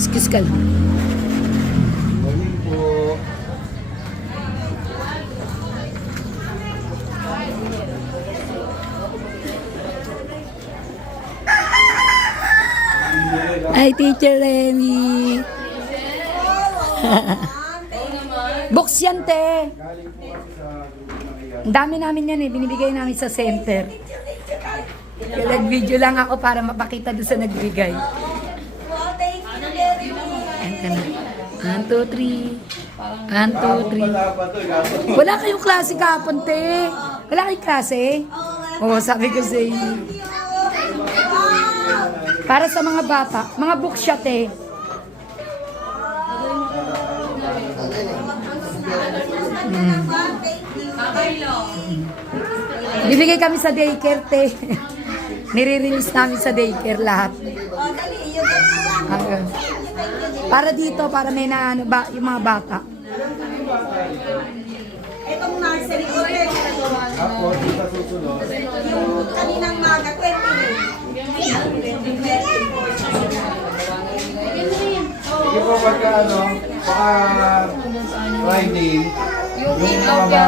Excuse ka lang. Morning po. Ay, Teacher Remy. Books yan, te. Galing po kami sa grupo ng iyan. Ang dami namin yan eh. Binibigay namin sa center. Kaya nag-video lang ako para mapakita doon sa nagbigay. Ayan ka na. 1, 2, 3. 1, 2, 3. Wala pa to, gato. Wala kayong klase kahapon, te. Wala kayong klase? Oo, sabi ko sa inyo. Para sa mga bata. Mga books siya, te. Bibigay kami sa daycare, te. Nire-release namin sa daycare lahat. Ayun. Para dito, para may na ano ba, yung mga bata. Itong nursery ko rin. Ako, di sa susunod. Yung kaninang maga, 20. Sige po, pagka ano, baka Friday, yung mga